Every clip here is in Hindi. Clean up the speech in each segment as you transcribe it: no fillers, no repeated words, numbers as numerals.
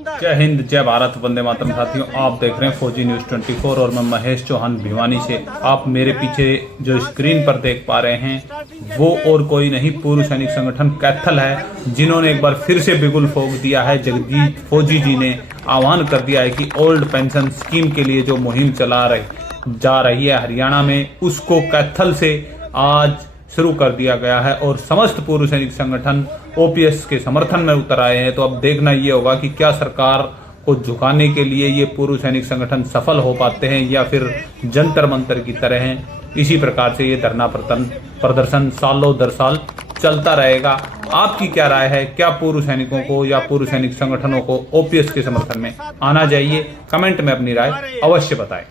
जय हिंद, जय भारत, वंदे मातरम। साथियों, आप देख रहे हैं फौजी न्यूज 24 और मैं महेश चौहान भिवानी से। आप मेरे पीछे जो स्क्रीन पर देख पा रहे हैं वो और कोई नहीं, पूर्व सैनिक संगठन कैथल है, जिन्होंने एक बार फिर से बिगुल फूंक दिया है। जगजीत फौजी जी ने आह्वान कर दिया है कि ओल्ड पेंशन स्कीम के लिए जो मुहिम जा रही है हरियाणा में, उसको कैथल से आज शुरू कर दिया गया है और समस्त पूर्व सैनिक संगठन ओपीएस के समर्थन में उतर आए हैं। तो अब देखना ये होगा कि क्या सरकार को झुकाने के लिए ये पूर्व सैनिक संगठन सफल हो पाते हैं या फिर जंतर मंतर की तरह हैं। इसी प्रकार से ये धरना प्रदर्शन सालों दर साल चलता रहेगा। आपकी क्या राय है? क्या पूर्व सैनिकों को या पूर्व सैनिक संगठनों को ओपीएस के समर्थन में आना चाहिए? कमेंट में अपनी राय अवश्य बताएं।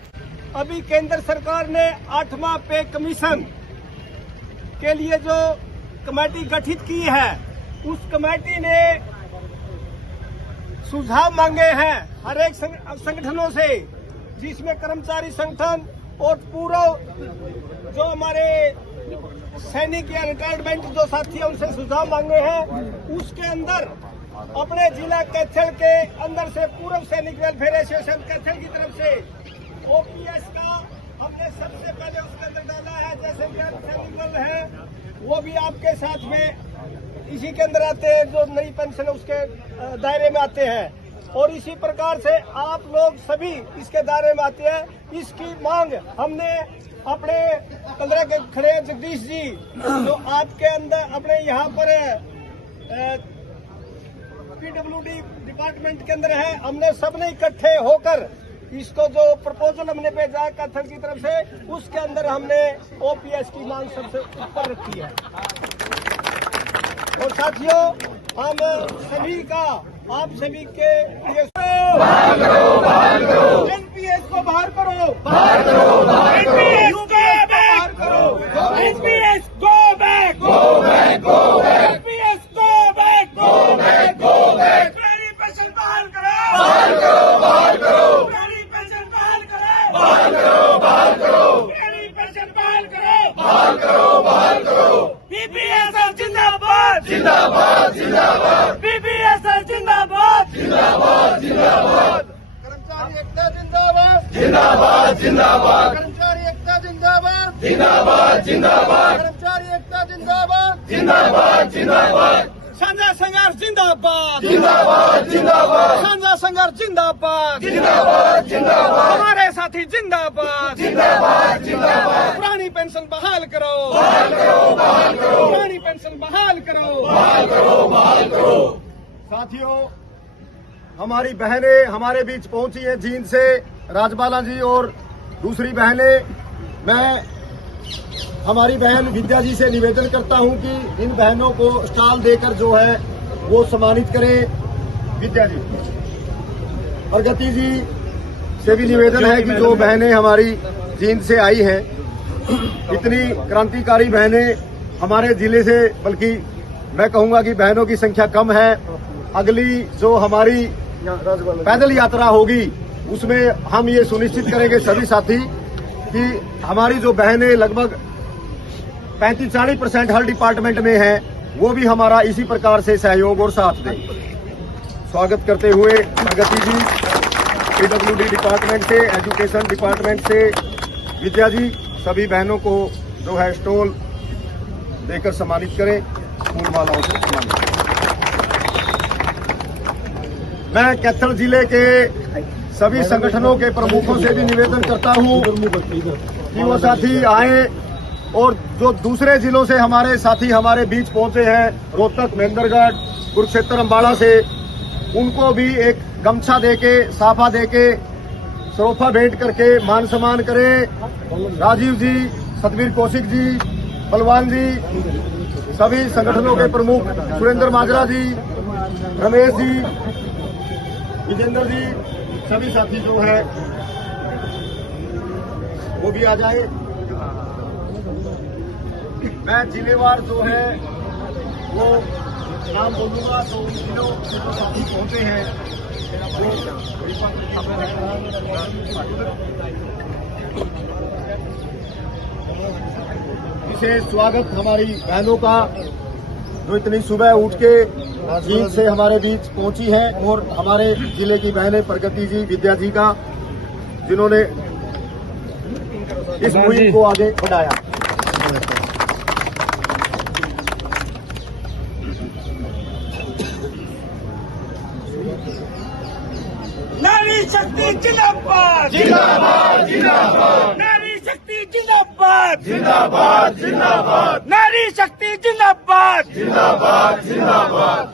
अभी केंद्र सरकार ने 8वां पे कमीशन के लिए जो कमेटी गठित की है, उस कमेटी ने सुझाव मांगे हैं हर एक संगठनों से, जिसमें कर्मचारी संगठन और पूरा जो हमारे सैनिक या रिटायरमेंट जो साथी हैं उनसे सुझाव मांगे हैं। उसके अंदर अपने जिला कैथल के अंदर से पूर्व सैनिक वेलफेयर एसोसिएशन कैथल की तरफ से ओपीएस का हमने सबसे पहले उसके अंदर डाला है। जैसे सैनिक दल है वो भी आपके साथ में इसी के अंदर आते हैं, जो नई पेंशन है उसके दायरे में आते हैं, और इसी प्रकार से आप लोग सभी इसके दायरे में आते हैं। इसकी मांग हमने अपने 15 के खड़े जगदीश जी जो आपके अंदर अपने यहाँ पर पीडब्ल्यूडी डिपार्टमेंट के अंदर है, हमने सबने इकट्ठे होकर इसको जो प्रपोजल हमने भेजा है कैथल की तरफ से, उसके अंदर हमने ओपीएस की मांग सबसे ऊपर रखी है। और साथियों, हम सभी का आप सभी के एनपीएस को बाहर करो, एनपीएस को बाहर करो, NPS go back, go back, go back, NPS go back, go back, go back, मेरी पेंशन बहाल करो, बहाल करो, बहाल करो, मेरी पेंशन बहाल करो, बहाल करो, बहाल करो, मेरी पेंशन बहाल करो, बहाल करो, बहाल करो। बीपीएसएल जिंदाबाद, जिंदाबाद, जिंदाबाद, बीपीएसएल जिंदाबाद, जिंदाबाद, जिंदाबाद, कर्मचारी एकता जिंदाबाद, जिंदाबाद, जिंदाबाद, कर्मचारी एकता जिंदाबाद, जिंदाबाद, जिंदाबाद, कर्मचारी एकता जिंदाबाद, जिंदाबाद, जिंदाबाद, साझा संघर्ष जिंदाबाद, जिंदाबाद, जिंदाबाद, साझा संघर्ष जिंदाबाद, जिंदाबाद, जिंदाबाद, हमारे साथी जिंदाबाद, जिंदाबाद, जिंदाबाद, पुरानी पेंशन बहाल करो, बहाल करो, बहाल करो, पुरानी पेंशन बहाल करो, बहाल करो, बहाल करो। साथियों, हमारी बहनें हमारे बीच पहुंची हैं जींद से, राजबाला जी और दूसरी बहनें। मैं हमारी बहन विद्या जी से निवेदन करता हूं कि इन बहनों को स्टॉल देकर जो है वो सम्मानित करें। विद्या जी, प्रगति जी से भी निवेदन है कि जो बहनें हमारी जींद से आई हैं, इतनी क्रांतिकारी बहनें हमारे जिले से, बल्कि मैं कहूंगा कि बहनों की संख्या कम है। अगली जो हमारी पैदल यात्रा होगी उसमें हम ये सुनिश्चित करेंगे सभी साथी कि हमारी जो बहनें लगभग 35-40% हर डिपार्टमेंट में हैं, वो भी हमारा इसी प्रकार से सहयोग और साथ दें। स्वागत करते हुए प्रगति जी, पीडब्ल्यूडी डिपार्टमेंट से, एजुकेशन डिपार्टमेंट से विद्या जी, सभी बहनों को जो है स्टॉल देकर सम्मानित करें, फूलमालाओं से सम्मानित। मैं कैथल जिले के सभी संगठनों के प्रमुखों से भी निवेदन करता हूं कि वो साथी आए, और जो दूसरे जिलों से हमारे साथी हमारे बीच पहुंचे हैं, रोहतक, महेंद्रगढ़, कुरुक्षेत्र, अम्बाड़ा से, उनको भी एक गमछा देके, साफा देके, सरोफा भेंट करके मान सम्मान करें। राजीव जी, सतवीर कौशिक जी, बलवान जी, सभी संगठनों के प्रमुख, सुरेंद्र माजरा जी, रमेश जी, विजेंद्र जी, सभी साथी जो है वो भी आ जाए। मैं जिलेवार जो है वो नाम बोलूंगा, तो उन जिलों से जो साथी पहुंचे हैं वो विशेष स्वागत हमारी बहनों का जो इतनी सुबह उठ के जींद से हमारे बीच पहुंची हैं, और हमारे जिले की बहनें प्रगति जी, विद्या जी का, जिन्होंने इस मुहिम को आगे बढ़ाया। नारी शक्ति जिंदाबाद, जिंदाबाद जिंदाबाद, नारी शक्ति जिंदाबाद, जिंदाबाद जिंदाबाद, नारी शक्ति जिंदाबाद, जिंदाबाद जिंदाबाद।